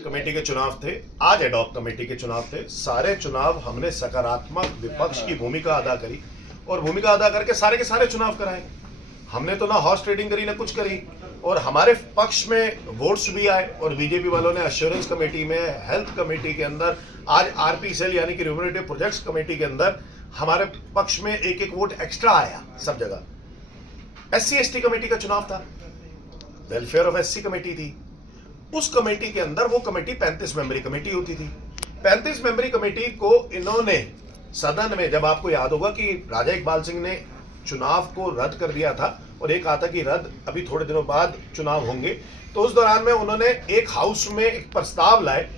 Committee के चुनाव थे, आज एडॉक कमेटी के चुनाव थे। सारे चुनाव हमने सकारात्मक विपक्ष की भूमिका अदा करी और भूमिका अदा करके सारे के सारे चुनाव कराए। हमने तो ना हॉर्स ट्रेडिंग करी ना कुछ करी, और हमारे पक्ष में वोट्स भी आए। और बीजेपी वालों ने एश्योरेंस कमेटी में, हेल्थ कमेटी के अंदर, आज आरपी सेल यानी कि रिम्यूनरेटिव प्रोजेक्ट्स कमेटी के अंदर हमारे पक्ष में एक एक वोट एक्स्ट्रा आया सब जगह। एससी एसटी कमेटी का चुनाव था, वेलफेयर ऑफ एससी कमेटी थी। उस कमेटी के अंदर वो कमेटी 35 मेंबरी कमेटी होती थी। 35 मेंबरी कमेटी को इन्होंने सदन में, जब आपको याद होगा कि राजा इकबाल सिंह ने चुनाव को रद्द कर दिया था और एक कहा था कि रद्द अभी थोड़े दिनों बाद चुनाव होंगे, तो उस दौरान में उन्होंने एक हाउस में एक प्रस्ताव लाए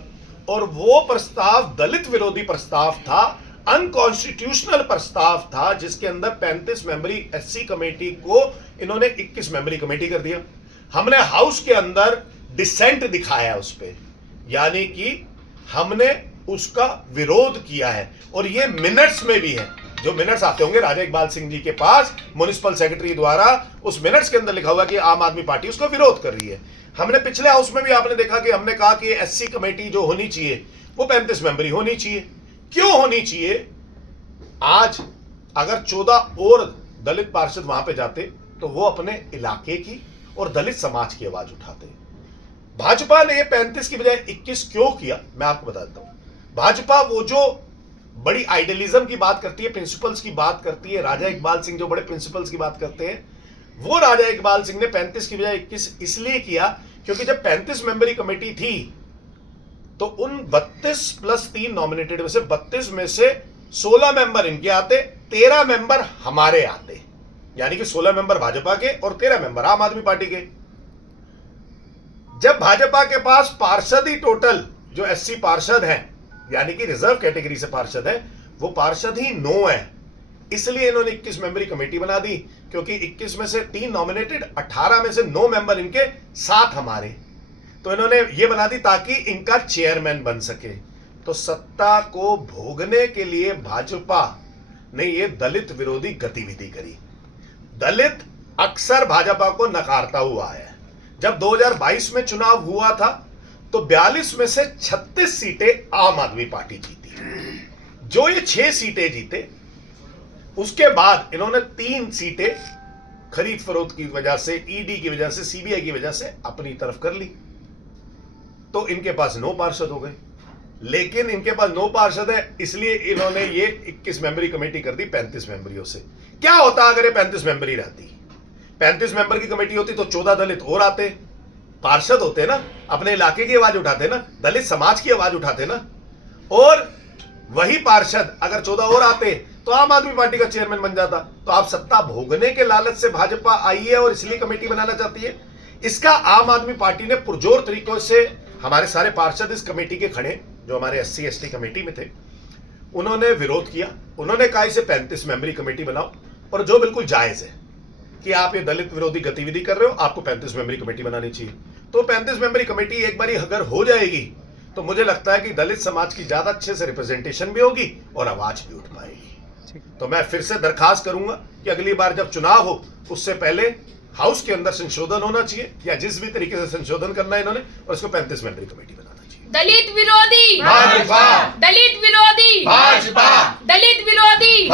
और वो प्रस्ताव दलित विरोधी प्रस्ताव था, अनकॉन्स्टिट्यूशनल प्रस्ताव था, जिसके अंदर 35 मेंबरी एससी कमेटी को इन्होंने 21 मेंबरी कमेटी कर दिया। हमने हाउस के अंदर डिसेंट दिखाया उस पे, यानी कि हमने उसका विरोध किया है और ये मिनट्स में भी है। जो मिनट्स आते होंगे राजा इकबाल सिंह जी के पास म्युनिसिपल सेक्रेटरी द्वारा, उस मिनट्स के अंदर लिखा हुआ कि आम आदमी पार्टी उसका विरोध कर रही है। हमने पिछले हाउस में भी आपने देखा कि हमने कहा कि एससी कमेटी जो होनी चाहिए वो 35 मेंबरी होनी चाहिए। क्यों होनी चाहिए? आज अगर 14 और दलित पार्षद वहां पे जाते तो वो अपने इलाके की और दलित समाज की आवाज उठाते। भाजपा ने 35 की बजाय 21 क्यों किया, मैं आपको बता देता हूं। भाजपा वो जो बड़ी आइडियलिज्म की बात करती है, प्रिंसिपल्स की बात करती है, राजा इकबाल सिंह जो बड़े प्रिंसिपल्स की बात करते हैं, वो राजा इकबाल सिंह ने 35 की बजाय 21 इसलिए किया क्योंकि जब 35 मेंबरी कमेटी थी तो उन 32 प्लस 3 नॉमिनेटेड में से 32 में से 16 मेंबर इनके आते, 13 मेंबर हमारे आते, यानी कि 16 मेंबर भाजपा के और 13 मेंबर आम आदमी पार्टी के। जब भाजपा के पास पार्षद ही टोटल जो एससी पार्षद हैं, यानी कि रिजर्व कैटेगरी से पार्षद है, वो पार्षद ही 9 है, इसलिए इन्होंने 21 मेंबरी कमेटी बना दी, क्योंकि 21 में से 3 नॉमिनेटेड, 18 में से 9 मेंबर इनके, 7 हमारे। तो इन्होंने ये बना दी ताकि इनका चेयरमैन बन सके। तो सत्ता को भोगने के लिए भाजपा ने ये दलित विरोधी गतिविधि करी। दलित अक्सर भाजपा को नकारता हुआ है। जब 2022 में चुनाव हुआ था तो 42 में से 36 सीटें आम आदमी पार्टी जीती। जो ये 6 सीटें जीते, उसके बाद इन्होंने 3 सीटें खरीद फरोख्त की वजह से, ईडी की वजह से, सीबीआई की वजह से अपनी तरफ कर ली। तो इनके पास 9 पार्षद हो गए। लेकिन इनके पास 9 पार्षद है, इसलिए इन्होंने ये 21 मेंबरी कमेटी कर दी 35 मेंबरियों से। क्या होता अगर ये 35 मेंबरी रहती? 35 मेंबर की कमेटी होती तो 14 दलित और आते, पार्षद होते ना, अपने इलाके की आवाज उठाते ना, दलित समाज की आवाज उठाते ना। और वही पार्षद अगर 14 और आते तो आम आदमी पार्टी का चेयरमैन बन जाता। तो आप सत्ता भोगने के लालच से भाजपा आई है और इसलिए कमेटी बनाना चाहती है। इसका आम आदमी पार्टी ने पुरजोर तरीकों से, हमारे सारे पार्षद इस कमेटी के खड़े जो हमारे एससी एसटी कमेटी में थे, उन्होंने विरोध किया। उन्होंने कहा इसे 35 मेंबरी कमेटी बनाओ, और जो बिल्कुल जायज है कि आप ये दलित विरोधी गतिविधि कर रहे हो, आपको 35 मेंबरी कमेटी बनानी चाहिए। तो 35 मेंबरी कमेटी एक बारी अगर हो जाएगी तो मुझे लगता है कि दलित समाज की ज्यादा अच्छे से रिप्रेजेंटेशन भी होगी और आवाज भी उठ पाएगी। तो मैं फिर से दरखास्त करूंगा कि अगली बार जब चुनाव हो उससे पहले हाउस के अंदर संशोधन होना चाहिए, या जिस भी तरीके से संशोधन करना है इन्होंने, और इसको 35 मेंबरी कमेटी बनाना चाहिए। दलित विरोधी भाजपा, दलित विरोधी भाजपा, दलित विरोधी